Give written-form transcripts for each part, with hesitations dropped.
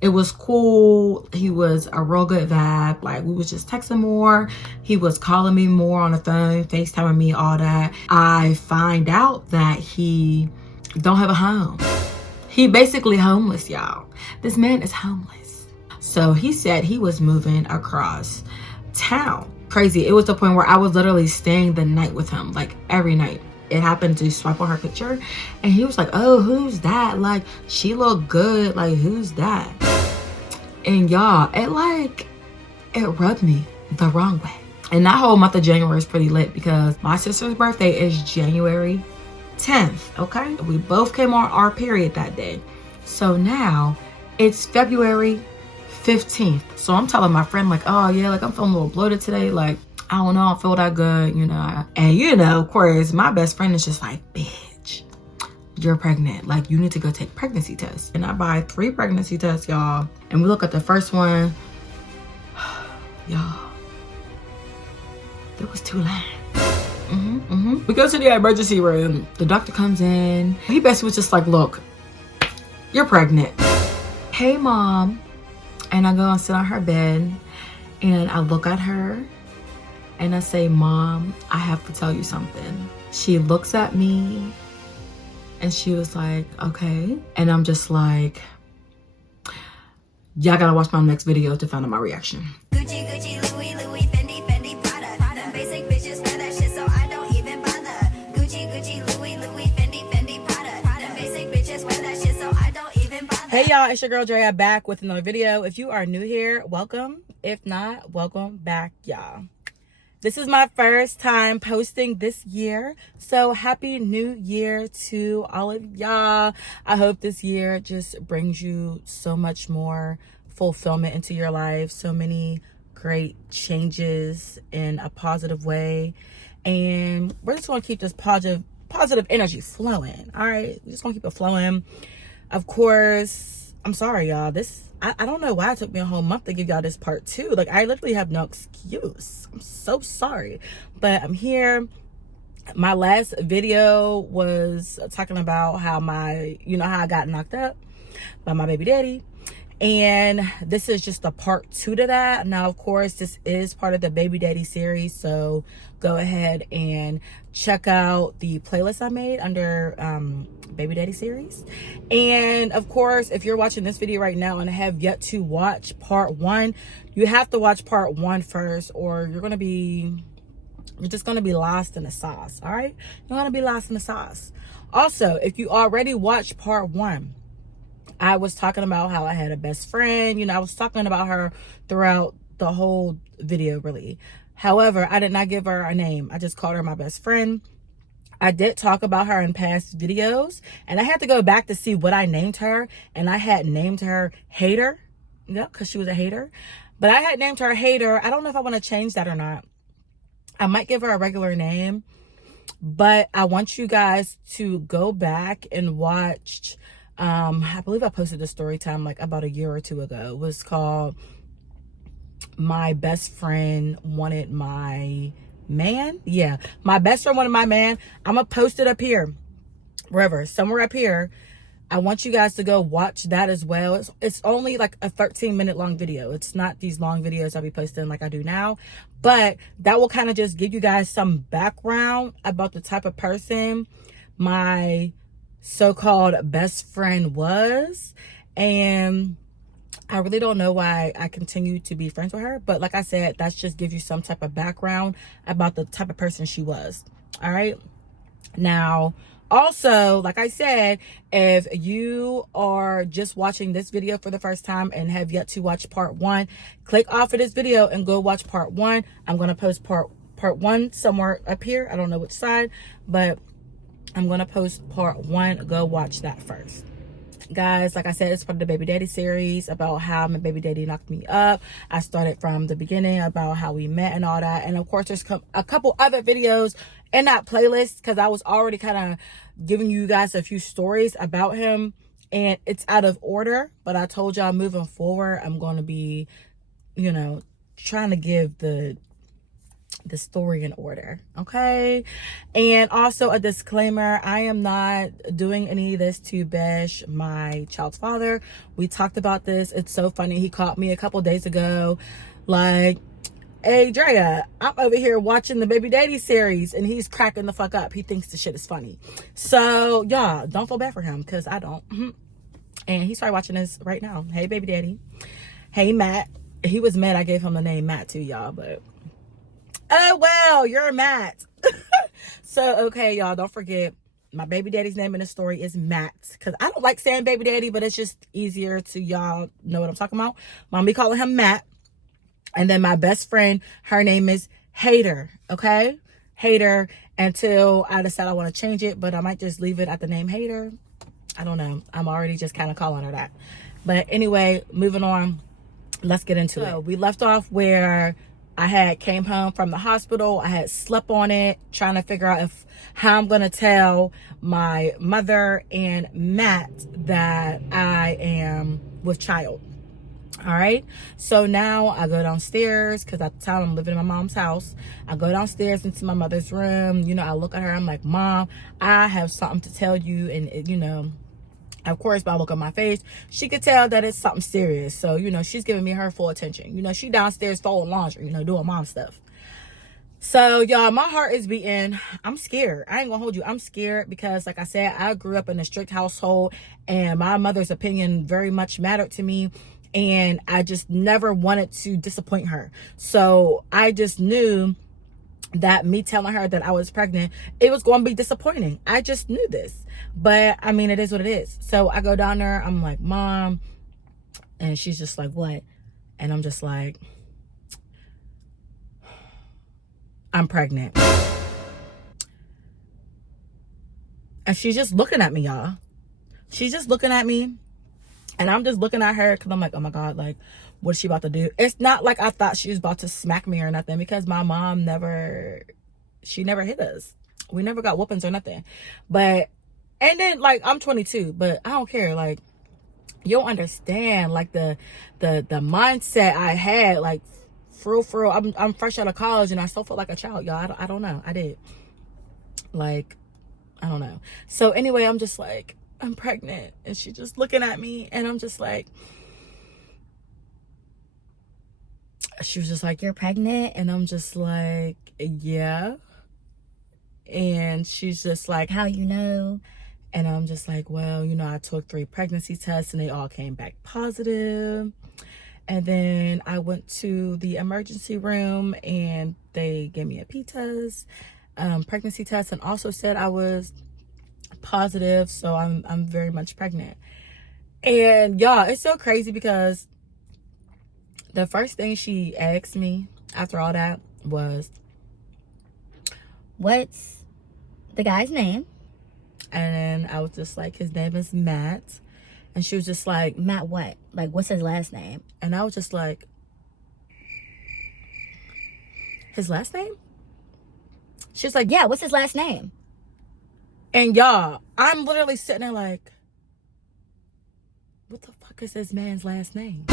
It was cool. He was a real good vibe. Like, we was just texting more. He was calling me more on the phone, FaceTiming me, all that. I find out that he don't have a home. He basically homeless, y'all. This man is homeless. So he said he was moving across town. Crazy. It was the point where I was literally staying the night with him, like every night. It happened to swipe on her picture and he was like, oh, who's that? Like, she looked good. Like, who's that? And y'all, it rubbed me the wrong way. And that whole month of January is pretty lit because my sister's birthday is January 10th, okay? We both came on our period that day. So now it's February 15th. So I'm telling my friend, like, oh yeah, like I'm feeling a little bloated today. Like, I don't know, I don't feel that good, you know. And you know, of course, my best friend is just like, bitch, you're pregnant. Like, you need to go take pregnancy tests. And I buy 3 pregnancy tests, y'all. And we look at the first one, y'all, there was 2 lines. We go to the emergency room. The doctor comes in. He basically was just like, look, you're pregnant. Hey, mom. And I go and sit on her bed and I look at her and I say, Mom, I have to tell you something. She looks at me and she was like, okay. And I'm just like, y'all gotta watch my next video to find out my reaction. Gucci, Gucci, Louis, Louis, Fendi, Fendi, Prada. Them basic bitches wear that shit so I don't even bother. Gucci, Gucci, Louis, Louis, Fendi, Fendi, Prada. Them basic bitches wear that shit so I don't even bother. Hey y'all, it's your girl Drea back with another video. If you are new here, welcome. If not, welcome back, y'all. This is my first time posting this year, so happy new year to all of y'all. I hope this year just brings you so much more fulfillment into your life, so many great changes in a positive way, and we're just going to keep this positive energy flowing. All right, we're just going to keep it flowing. Of course, I'm sorry, y'all. I don't know why it took me a whole month to give y'all this part 2. Like, I literally have no excuse. I'm so sorry. But I'm here. My last video was talking about how how I got knocked up by my baby daddy. And this is just a part 2 to that. Now, of course, this is part of the baby daddy series. So go ahead and check out the playlist I made under baby daddy series. And of course, if you're watching this video right now and have yet to watch part 1, you have to watch part 1 first, or you're just gonna be lost in the sauce. All right, you're gonna be lost in the sauce. Also, if you already watched part 1, I was talking about how I had a best friend. You know, I was talking about her throughout the whole video, really. However, I did not give her a name. I just called her my best friend. I did talk about her in past videos, and I had to go back to see what I named her, and I had named her Hater, because she was a hater. But I had named her Hater. I don't know if I want to change that or not. I might give her a regular name, but I want you guys to go back and watch. I believe I posted the story time like about a year or 2 ago. It was called My Best Friend Wanted My Man. Yeah, My Best Friend Wanted My Man. I'm gonna post it up here, somewhere up here. I want you guys to go watch that as well. It's only like a 13-minute long video. It's not these long videos I'll be posting like I do now, but that will kind of just give you guys some background about the type of person my so-called best friend was. And I really don't know why I continue to be friends with her, but like I said, that's just gives you some type of background about the type of person she was. All right, now also, like I said, if you are just watching this video for the first time and have yet to watch part 1, click off of this video and go watch part 1. I'm going to post part 1 somewhere up here. I don't know which side, but I'm going to post part 1. Go watch that first. Guys, like I said, it's part of the baby daddy series about how my baby daddy knocked me up. I started from the beginning about how we met and all that. And of course, there's a couple other videos in that playlist because I was already kind of giving you guys a few stories about him. And it's out of order. But I told y'all moving forward, I'm going to be, trying to give the the story in order, okay? And also a disclaimer, I am not doing any of this to bash my child's father. We talked about this. It's so funny. He called me a couple days ago like, hey Drea, I'm over here watching the Baby Daddy series, and he's cracking the fuck up. He thinks the shit is funny. So y'all, don't feel bad for him, because I don't. And he's probably watching this right now. Hey Baby Daddy. Hey Matt. He was mad I gave him the name Matt too, y'all, but oh well, you're Matt. So okay, y'all, don't forget my baby daddy's name in the story is Matt, because I don't like saying baby daddy, but it's just easier to y'all know what I'm talking about. Mommy calling him Matt. And then my best friend, her name is Hater, okay? Hater, until I decide I want to change it, but I might just leave it at the name Hater. I don't know. I'm already just kind of calling her that. But anyway, moving on. Let's get into it. We left off where I had came home from the hospital. I had slept on it, trying to figure out how I'm going to tell my mother and Matt that I am with child. All right, so now I go downstairs, because at the time I'm living in my mom's house. I go downstairs into my mother's room. You know, I look at her. I'm like, Mom, I have something to tell you. And you know, of course, by look at my face, she could tell that it's something serious. So, you know, she's giving me her full attention. You know, she downstairs folding laundry, you know, doing mom stuff. So y'all, my heart is beating. I'm scared. I ain't gonna hold you. I'm scared because, like I said, I grew up in a strict household, and my mother's opinion very much mattered to me. And I just never wanted to disappoint her. So I just knew that me telling her that I was pregnant, it was going to be disappointing. I just knew this. But I mean, it is what it is. So I go down there. I'm like, Mom. And she's just like, what? And I'm just like, I'm pregnant. And she's just looking at me, y'all. She's just looking at me. And I'm just looking at her, because I'm like, oh my God, like, what is she about to do? It's not like I thought she was about to smack me or nothing, because my mom never hit us. We never got whoopings or nothing. But, and then, like, I'm 22, but I don't care. Like, you don't understand, like, the mindset I had, like, for real. I'm fresh out of college, and I still felt like a child, y'all. I don't know. I did. Like, I don't know. So anyway, I'm just like, I'm pregnant. And she's just looking at me, and I'm just like, she was just like, you're pregnant? And I'm just like, yeah. And she's just like, how you know? And I'm just like, well, you know, I took 3 pregnancy tests, and they all came back positive. And then I went to the emergency room, and they gave me a test, pregnancy test, and also said I was positive. So I'm very much pregnant. And y'all, it's so crazy, because the first thing she asked me after all that was, what's the guy's name? And then I was just like, his name is Matt. And she was just like, Matt what? Like, what's his last name? And I was just like, his last name? She was like, yeah, what's his last name? And y'all, I'm literally sitting there like, what the fuck is this man's last name?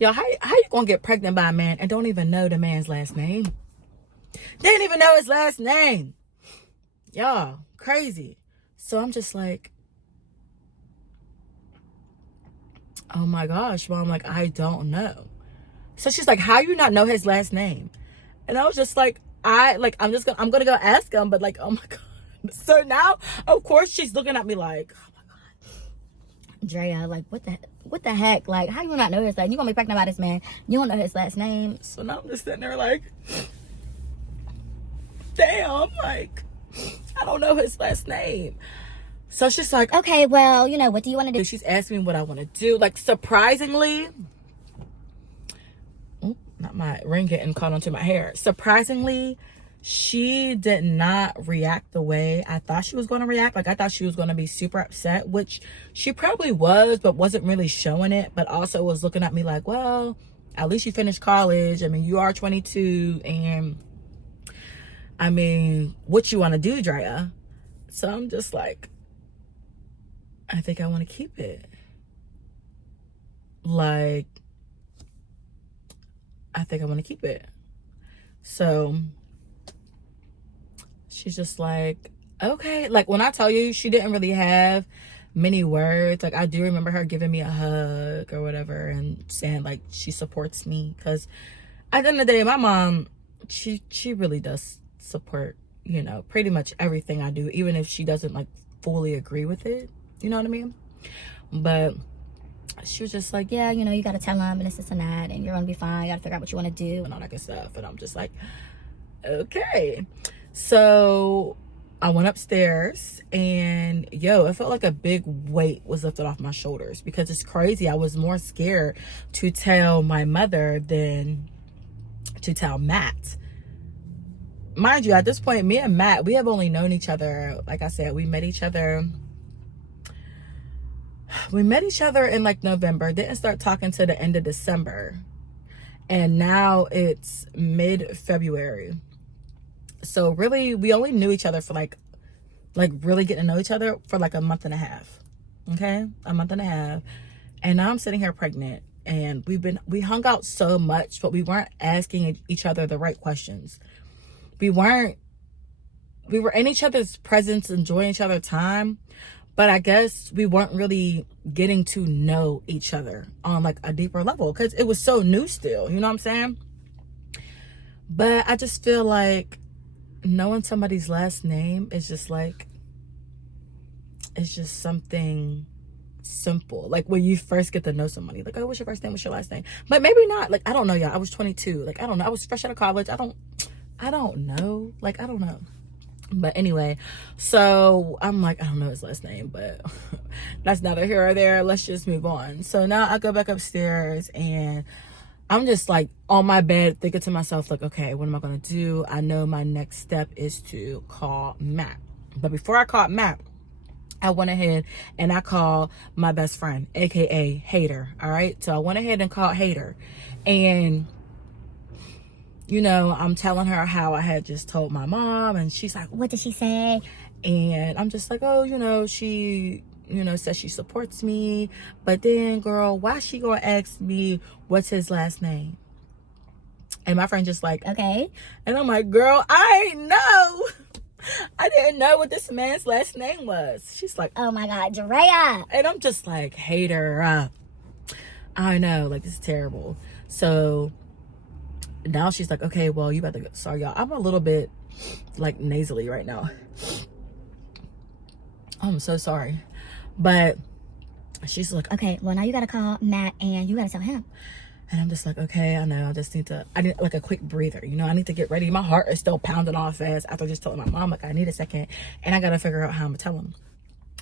Y'all, how you gonna get pregnant by a man and don't even know the man's last name? Didn't even know his last name. Y'all, crazy. So I'm just like, oh my gosh, Mom, like, I don't know. So she's like, how you not know his last name? And I was just like, I'm gonna go ask him, but like, oh my God. So now, of course, she's looking at me like, oh my God, Drea, like, what the heck? Like, how you not know his last name? You gonna be pregnant by this man? You don't know his last name? So now I'm just sitting there like, damn, like, I don't know his last name. So she's like, okay, well, you know, what do you want to do? She's asking me what I want to do. Like, surprisingly, not my ring getting caught onto my hair. Surprisingly, she did not react the way I thought she was going to react. Like, I thought she was going to be super upset, which she probably was, but wasn't really showing it. But also was looking at me like, well, at least you finished college. I mean, you are 22. And, I mean, what you want to do, Drea? So I'm just like, I think I want to keep it. Like, I think I want to keep it. So she's just like, okay. Like, when I tell you, she didn't really have many words. Like, I do remember her giving me a hug or whatever and saying like she supports me, because at the end of the day, my mom, she really does support, you know, pretty much everything I do, even if she doesn't like fully agree with it, you know what I mean? But she was just like, yeah, you know, you got to tell them and this and that, and you're gonna be fine, you got to figure out what you want to do and all that good stuff. And I'm just like, okay. So I went upstairs, and yo, it felt like a big weight was lifted off my shoulders, because it's crazy, I was more scared to tell my mother than to tell Matt. Mind you, at this point, me and Matt, we have only known each other, like I said, we met each other in like November, didn't start talking to the end of December, and now it's mid-February. So really, we only knew each other for like really getting to know each other for like a month and a half. Okay, a month and a half, and now I'm sitting here pregnant, and we hung out so much, but we weren't asking each other the right questions. We were in each other's presence, enjoying each other's time, but I guess we weren't really getting to know each other on like a deeper level, because it was so new still, you know what I'm saying? But I just feel like knowing somebody's last name is just like, it's just something simple. Like when you first get to know somebody, like, oh, what's your first name, what's your last name? But maybe not. Like, I don't know, y'all. I was 22. Like, I don't know. I was fresh out of college. I don't know. Like, I don't know. But anyway, so I'm like, I don't know his last name, but that's neither here or there. Let's just move on. So now I go back upstairs, and I'm just like on my bed thinking to myself, like, okay, what am I going to do? I know my next step is to call Matt. But before I called Matt, I went ahead and I called my best friend, aka Hater. All right, so I went ahead and called Hater, and you know, I'm telling her how I had just told my mom, and she's like, what did she say? And I'm just like, oh, you know, she, you know, says she supports me, but then, girl, why she gonna ask me what's his last name? And my friend just like, okay. And I'm like, girl, I ain't know. I didn't know what this man's last name was. She's like, oh my God, Drea. And I'm just like, Hater. I know, like, this is terrible. So now she's like, okay, well, you better go. Sorry, y'all. I'm a little bit like nasally right now. I'm so sorry. But she's like, okay, well, now you got to call Matt and you got to tell him. And I'm just like, okay, I know. I need like a quick breather. You know, I need to get ready. My heart is still pounding off fast after just telling my mom, like, I need a second. And I got to figure out how I'm going to tell him.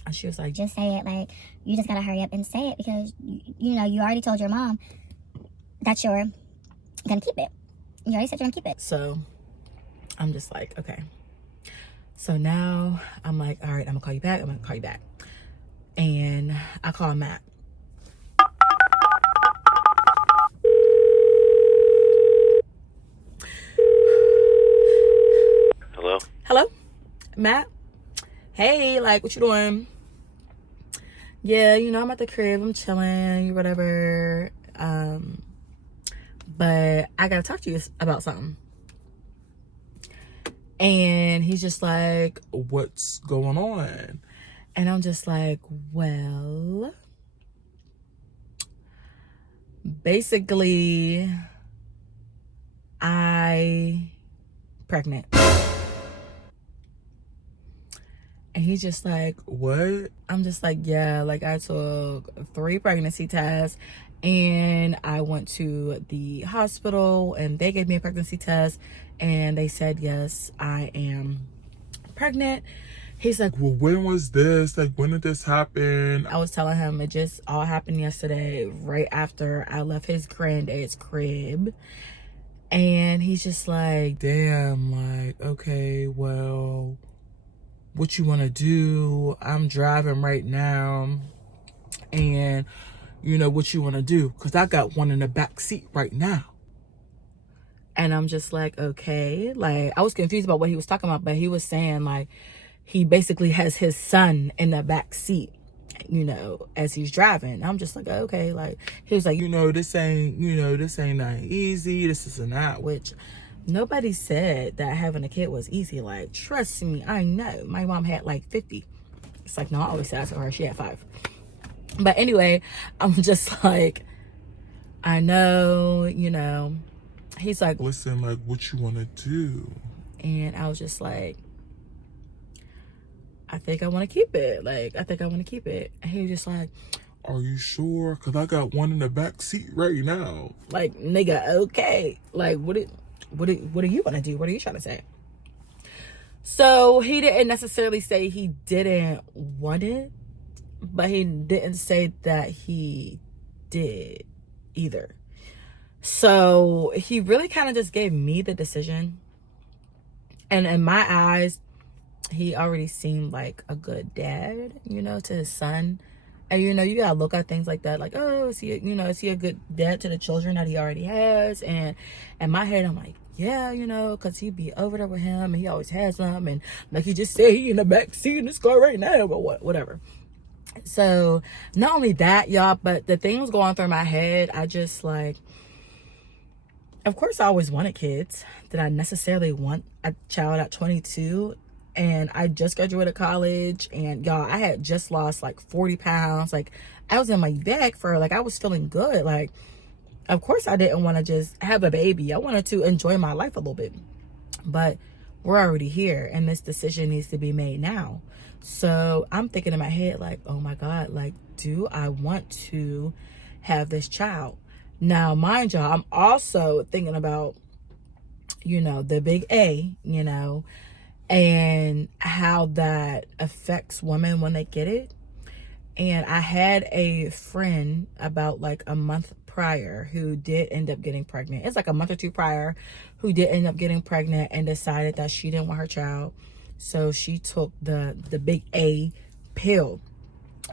And she was like, just say it. Like, you just got to hurry up and say it, because, you know, you already told your mom that you're going to keep it. You already said you're going to keep it. So I'm just like, okay. So now I'm like, all right, I'm going to call you back. I'm going to call you back. And I call Matt. Hello, Matt. Hey, like, what you doing? Yeah, you know, I'm at the crib. I'm chilling, whatever. But I gotta talk to you about something. And he's just like, what's going on? And I'm just like, well, basically, I'm pregnant. And he's just like, what? I'm just like, yeah, like, I took 3 pregnancy tests, and I went to the hospital, and they gave me a pregnancy test, and they said, yes, I am pregnant. He's like, well, when was this? Like, when did this happen? I was telling him it just all happened yesterday, right after I left his granddad's crib. And he's just like, damn, like, okay, well, what you want to do? I'm driving right now, and you know what you want to do, because I got one in the back seat right now. And I'm just like, okay. Like, I was confused about what he was talking about, but he was saying like he basically has his son in the back seat, you know, as he's driving. I'm just like, okay. Like, he was like, you know, this ain't nothing easy. This is not, which nobody said that having a kid was easy. Like, trust me, I know. My mom had like 50. It's like, no, I always said that to her. She had 5. But anyway, I'm just like, I know, you know. He's like, listen, like, what you want to do? And I was just like, I think I want to keep it. Like, I think I want to keep it. And he was just like, are you sure? Because I got one in the back seat right now. Like, nigga, okay. Like, what do you want to do? What are you trying to say? So he didn't necessarily say he didn't want it, but he didn't say that he did either. So he really kind of just gave me the decision. And in my eyes, he already seemed like a good dad, you know, to his son. And, you know, you gotta look at things like that. Like, oh, is he a good dad to the children that he already has? And in my head, I'm like, yeah, you know, because he'd be over there with him and he always has them. And like he just said, he in the back seat in this car right now, but whatever. So not only that, y'all, but the thing was going through my head. I just like, of course I always wanted kids. Did I necessarily want a child at 22? And I just graduated college, and y'all, I had just lost like 40 pounds. Like, I was in my bag for, like, I was feeling good. Like, of course I didn't want to just have a baby. I wanted to enjoy my life a little bit. But we're already here, and this decision needs to be made now. So I'm thinking in my head, like, oh my God, like, do I want to have this child? Now, mind y'all, I'm also thinking about, you know, the big A, you know, and how that affects women when they get it. And I had a friend about like a month prior who did end up getting pregnant. It's like a month or 2 prior, who did end up getting pregnant and decided that she didn't want her child. So she took the big A pill.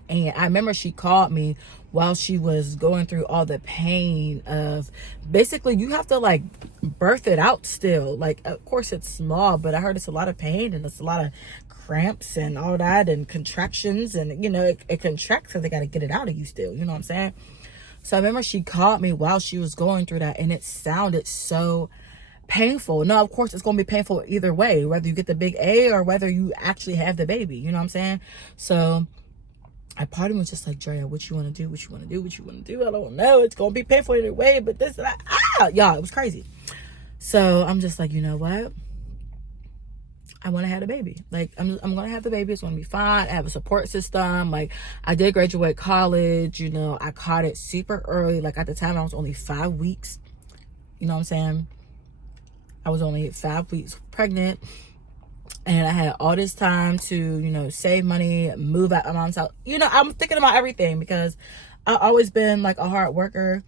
And I remember she called me while she was going through all the pain of, basically you have to like birth it out still. Like, of course it's small, but I heard it's a lot of pain and it's a lot of cramps and all that and contractions, and you know, it contracts because they got to get it out of you still, you know what I'm saying? So I remember she called me while she was going through that, and it sounded so painful. Now, of course, it's going to be painful either way, whether you get the big A or whether you actually have the baby, you know what I'm saying? So I part of me was just like, Drea, what you want to do? What you want to do? What you want to do? I don't know. It's going to be painful either way, but this and that. Y'all, it was crazy. So I'm just like, you know what? I want to have a baby. Like, I'm going to have the baby. It's going to be fine. I have a support system. Like, I did graduate college. You know, I caught it super early. Like, at the time, I was only 5 weeks. You know what I'm saying? I was only 5 weeks pregnant. And I had all this time to, you know, save money, move out my mom's house. You know, I'm thinking about everything because I've always been like a hard worker.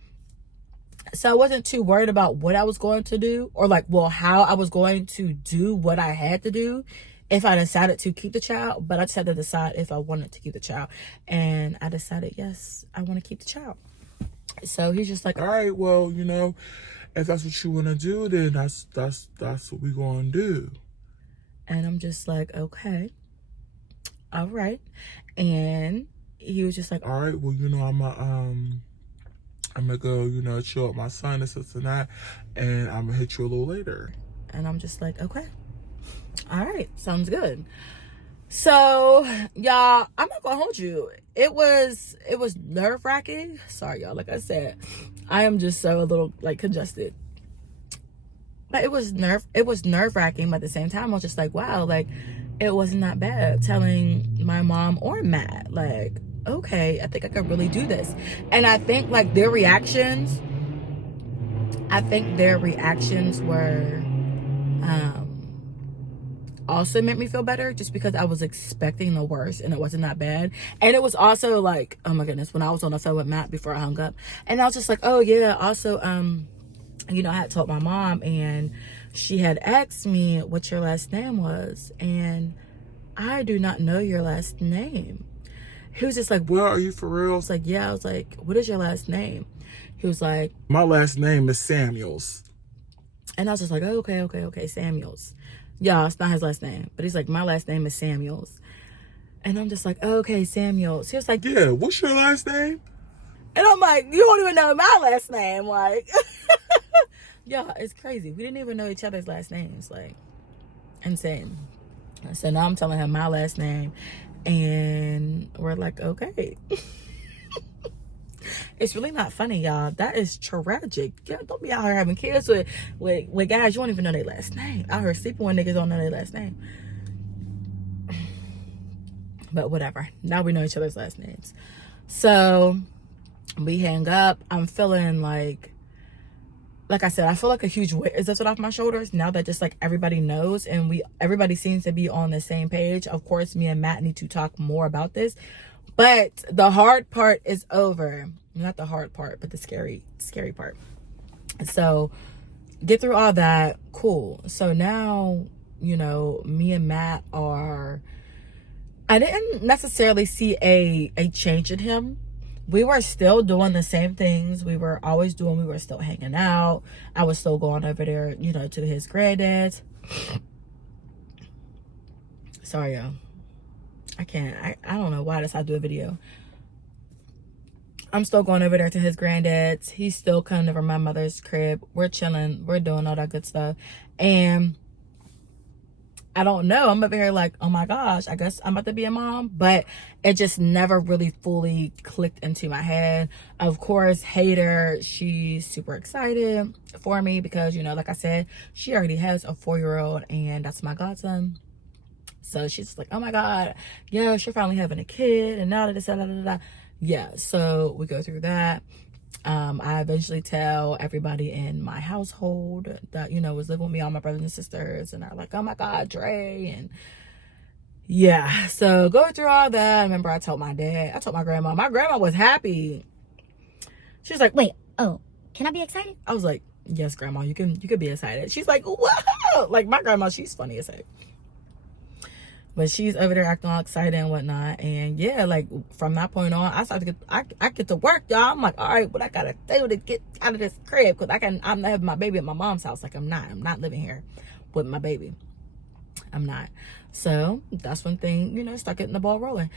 So I wasn't too worried about what I was going to do, or like, well, how I was going to do what I had to do if I decided to keep the child. But I just had to decide if I wanted to keep the child. And I decided, yes, I want to keep the child. So he's just like, all right, well, you know, if that's what you want to do, then that's what we're going to do. And I'm just like, okay, all right. And he was just like, all right, well, you know, I'm gonna go, you know, chill with my son and this and that, and I'm gonna hit you a little later. And I'm just like, okay, all right, sounds good. So y'all, I'm not gonna hold you. It was nerve-wracking. Sorry, y'all. Like I said, I am just so a little like congested. But it was nerve-wracking, but at the same time, I was just like, wow, like, it wasn't that bad telling my mom or Matt, like, okay, I think I could really do this. And I think, like, their reactions were, also made me feel better, just because I was expecting the worst and it wasn't that bad. And it was also like, oh my goodness, when I was on the phone with Matt before I hung up, and I was just like, oh yeah, also, you know, I had told my mom, and she had asked me what your last name was, and I do not know your last name. He was just like, well, are you for real? I was like, yeah. I was like, what is your last name? He was like, my last name is Samuels. And I was just like, oh, okay, Samuels. Yeah, it's not his last name, but he's like, my last name is Samuels. And I'm just like, oh, okay, Samuel. She was like, Yeah, what's your last name? and I'm like, you don't even know my last name. Like, yeah, it's crazy. We didn't even know each other's last names. Like, insane. So now I'm telling him my last name. And we're like, okay. It's really not funny, y'all. That is tragic. Yeah, don't be out here having kids with guys you don't even know their last name. Out here sleeping with niggas don't know their last name. But whatever. Now we know each other's last names. So we hang up. I'm feeling like I said, I feel like a huge weight is lifted off my shoulders now that just like everybody knows and everybody seems to be on the same page. Of course, me and Matt need to talk more about this. But the hard part is over. Not the hard part, but the scary part. So get through all that. Cool. So now, you know, me and Matt are, I didn't necessarily see a change in him. We were still doing the same things we were always doing. We were still hanging out. I was still going over there, you know, to his granddad's. Sorry, y'all. I can't. I don't know why I decided to do a video. I'm still going over there to his granddad's. He's still coming over my mother's crib. We're chilling. We're doing all that good stuff. And I don't know. I'm over here like, oh my gosh, I guess I'm about to be a mom. But it just never really fully clicked into my head. Of course, Hater, she's super excited for me because, you know, like I said, she already has a 4-year-old and that's my godson. So she's like, oh my God, yeah, she's finally having a kid and now that. Yeah, so we go through that. I eventually tell everybody in my household that, you know, was living with me, all my brothers and sisters, and they're like, oh my God, Dre. And yeah, so going through all that, I remember I told my dad, I told my grandma. My grandma was happy. She was like, Wait, oh, can I be excited? I was like, yes, grandma, you can be excited. She's like, wow. Like my grandma, she's funny as heck. But she's over there acting all excited and whatnot. And yeah, like from that point on, I started to get, I get to work, y'all. I'm like, all right, what I gotta do to get out of this crib? Because I'm not having my baby at my mom's house. Like I'm not living here with my baby. I'm not. So that's one thing, you know, start getting the ball rolling.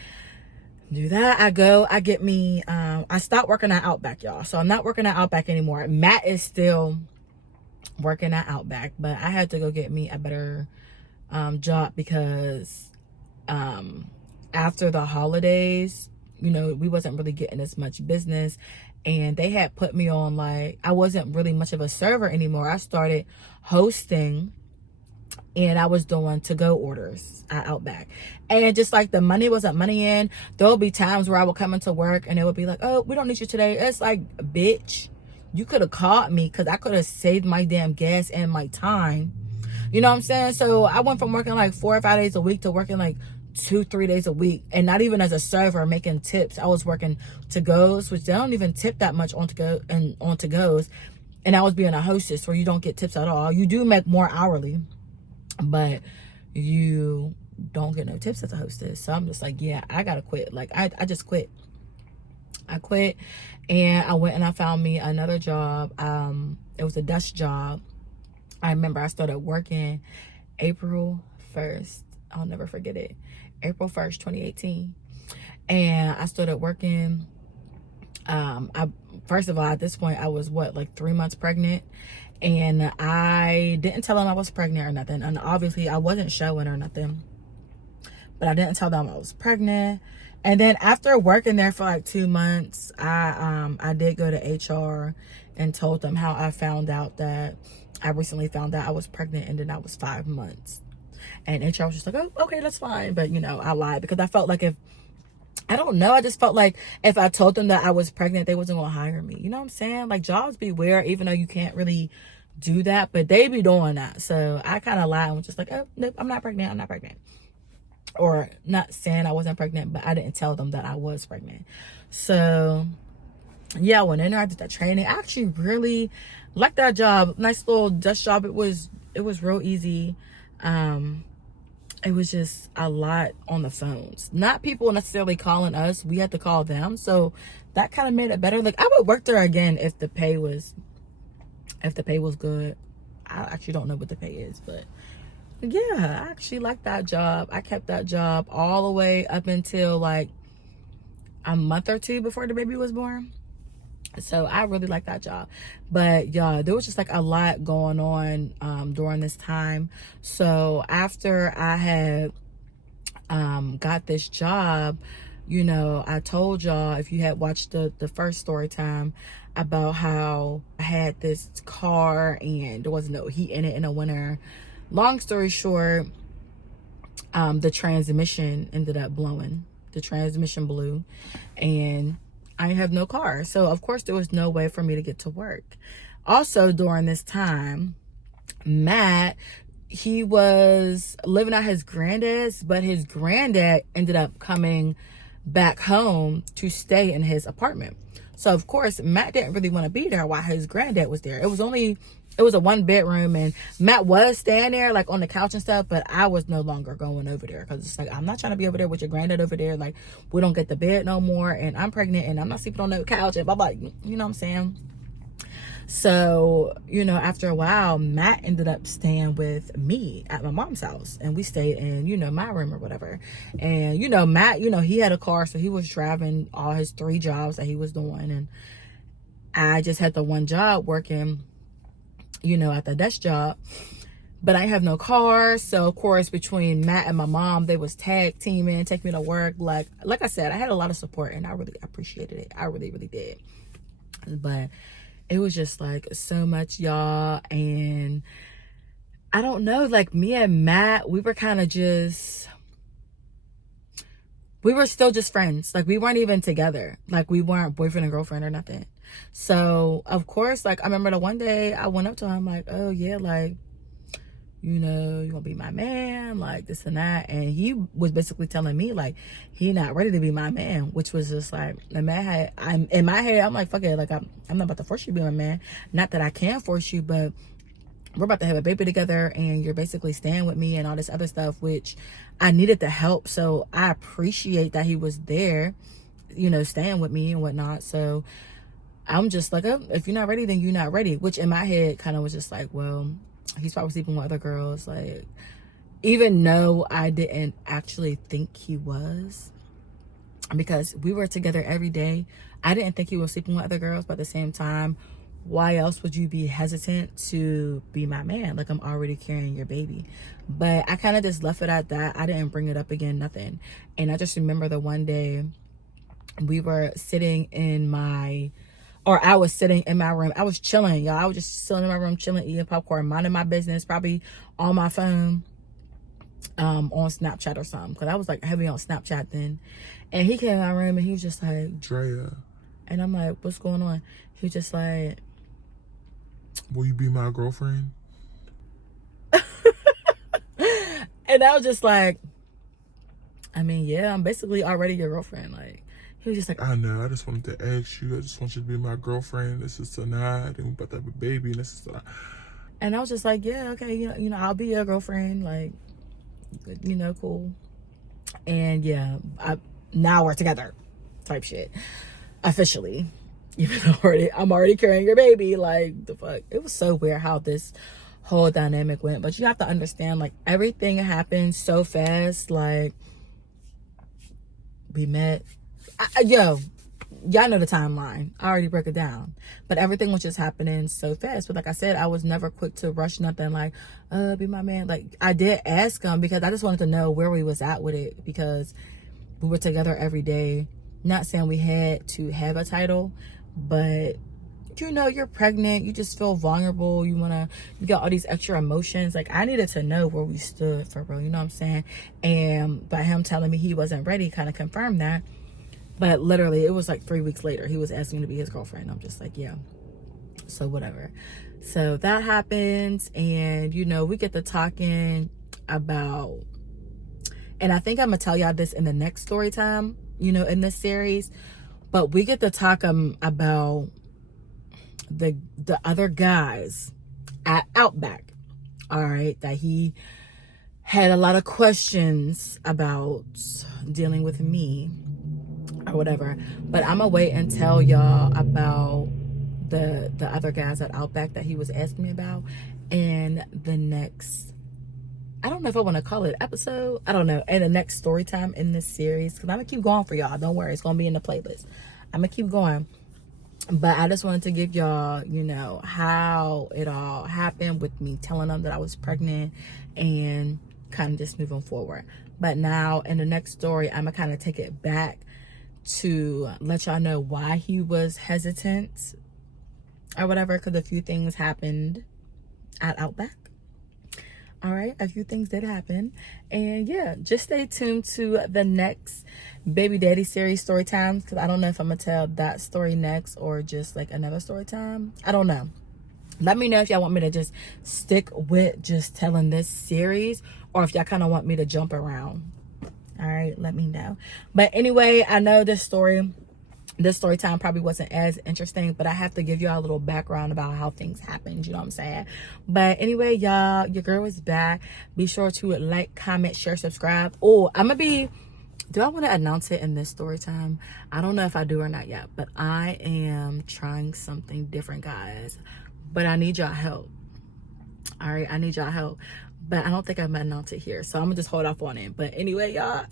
Do that. I get me, I stopped working at Outback, y'all. So I'm not working at Outback anymore. Matt is still working at Outback, but I had to go get me a better job because after the holidays, you know, we wasn't really getting as much business, and they had put me on, like, I wasn't really much of a server anymore. I started hosting and I was doing to-go orders at Outback. And just like the money wasn't money in, there'll be times where I would come into work and it would be like, oh, we don't need you today. It's like, bitch, you could have called me because I could have saved my damn gas and my time. You know what I'm saying? So I went from working like 4 or 5 days a week to working like 2-3 days a week, and not even as a server making tips. I was working to-goes, which they don't even tip that much on to-goes, and I was being a hostess where you don't get tips at all. You do make more hourly, but you don't get no tips as a hostess. So I'm just like, yeah, I gotta quit. Like I just quit. I quit, and I went and I found me another job. It was a desk job. I remember I started working April 1st. I'll never forget it. April 1st, 2018. And I started working. First of all, at this point, I was like 3 months pregnant. And I didn't tell them I was pregnant or nothing. And obviously, I wasn't showing or nothing. But I didn't tell them I was pregnant. And then after working there for like 2 months, I did go to HR and told them how I found out that I recently found out I was pregnant, and then I was 5 months. And HR was just like, oh, okay, that's fine. But, you know, I lied because I felt like I don't know. I just felt like if I told them that I was pregnant, they wasn't going to hire me. You know what I'm saying? Like, jobs be weird, even though you can't really do that. But they be doing that. So I kind of lied and was just like, oh, nope, I'm not pregnant. I'm not pregnant. Or not saying I wasn't pregnant, but I didn't tell them that I was pregnant. So, yeah, I went in there. I did that training. I actually really liked that job. Nice little desk job. It was real easy. It was just a lot on the phones. Not people necessarily calling us. We had to call them. So that kind of made it better. Like, I would work there again if the pay was good. I actually don't know what the pay is, but Yeah, I actually liked that job. I kept that job all the way up until like a month or two before the baby was born. So I really like that job. But yeah, there was just like a lot going on during this time. So after I had got this job, you know, I told y'all, if you had watched the first story time, about how I had this car and there was no heat in it in the winter. Long story short, the transmission ended up blowing. The transmission blew and I have no car. So of course there was no way for me to get to work. Also during this time, Matt, he was living at his granddad's, but his granddad ended up coming back home to stay in his apartment. So of course Matt didn't really want to be there while his granddad was there. It was a 1-bedroom and Matt was staying there like on the couch and stuff, but I was no longer going over there because it's like, I'm not trying to be over there with your granddad over there. Like, we don't get the bed no more and I'm pregnant and I'm not sleeping on no couch and blah blah, you know what I'm saying? So, you know, after a while, Matt ended up staying with me at my mom's house and we stayed in, you know, my room or whatever. And, you know, Matt, you know, he had a car, so he was driving all his 3 jobs that he was doing. And I just had the one job working, you know, at the desk job, but I have no car. So of course, between Matt and my mom, they was tag teaming, take me to work. Like I said, I had a lot of support and I really appreciated it. I really, really did. But it was just like so much, y'all. And I don't know, like me and Matt, we were kind of just, we were still just friends. Like we weren't even together. Like we weren't boyfriend and girlfriend or nothing. So of course, like I remember the one day I went up to him like, oh yeah, like, you know, you gonna be my man, like this and that. And he was basically telling me like he not ready to be my man, which was just like, in my head, I'm like, fuck it, like I'm not about to force you to be my man. Not that I can force you, but we're about to have a baby together and you're basically staying with me and all this other stuff, which I needed the help. So I appreciate that he was there, you know, staying with me and whatnot. So I'm just like, oh, if you're not ready, then you're not ready. Which in my head kind of was just like, well, he's probably sleeping with other girls. Like, even though I didn't actually think he was, because we were together every day, I didn't think he was sleeping with other girls. But at the same time, why else would you be hesitant to be my man? Like, I'm already carrying your baby. But I kind of just left it at that. I didn't bring it up again, nothing. And I just remember the one day we were sitting in my, or I was sitting in my room. I was chilling, y'all. I was just chilling in my room, chilling, eating popcorn, minding my business, probably on my phone, on Snapchat or something. Because I was like heavy on Snapchat then. And he came in my room and he was just like, Drea, and I'm like, what's going on? He was just like, will you be my girlfriend? and I was just like, I mean, yeah, I'm basically already your girlfriend. Like, he was just like, I know, I just wanted to ask you. I just want you to be my girlfriend. This is tonight, and we're about to have a baby, and this is tonight. And I was just like, yeah, okay, you know, I'll be your girlfriend. Like, you know, cool. And yeah, now we're together, type shit, officially. Even though I'm already carrying your baby. Like, the fuck. It was so weird how this whole dynamic went. But you have to understand, like, everything happened so fast. Like, we met. Y'all know the timeline. I already broke it down. But everything was just happening so fast. But like I said, I was never quick to rush nothing like, be my man. Like, I did ask him because I just wanted to know where we was at with it. Because we were together every day. Not saying we had to have a title, but you know, you're pregnant, you just feel vulnerable, you got all these extra emotions. Like, I needed to know where we stood for real, you know what I'm saying? And by him telling me he wasn't ready kind of confirmed that. But literally, it was like 3 weeks later, he was asking me to be his girlfriend. I'm just like, yeah, so whatever. So that happens, and you know, we get to talking about, and I think I'm gonna tell y'all this in the next story time, you know, in this series. But we get to talk about the other guys at Outback, all right, that he had a lot of questions about dealing with me or whatever. But I'm gonna wait and tell y'all about the other guys at Outback that he was asking me about in the next I don't know if I want to call it episode. I don't know. And the next story time in this series, because I'm going to keep going for y'all. Don't worry. It's going to be in the playlist. I'm going to keep going. But I just wanted to give y'all, you know, how it all happened with me telling them that I was pregnant and kind of just moving forward. But now in the next story, I'm going to kind of take it back to let y'all know why he was hesitant or whatever, because a few things happened at Outback. All right, a few things did happen. And yeah, just stay tuned to the next baby daddy series story time, because I don't know if I'm gonna tell that story next or just like another story time. I don't know. Let me know if y'all want me to just stick with just telling this series, or if y'all kind of want me to jump around. All right, let me know. But anyway, I know this story time probably wasn't as interesting, but I have to give y'all a little background about how things happened, you know what I'm saying? But anyway, y'all, your girl is back. Be sure to like, comment, share, subscribe. Oh, do I want to announce it in this story time? I don't know if I do or not yet, but I am trying something different, guys. But I need y'all help. All right, I need y'all help. But I don't think I'm gonna announce it here, so I'm gonna just hold off on it. But anyway, y'all,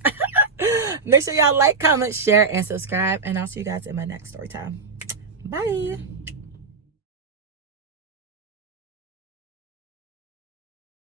make sure y'all like, comment, share, and subscribe, and I'll see you guys in my next story time. Bye.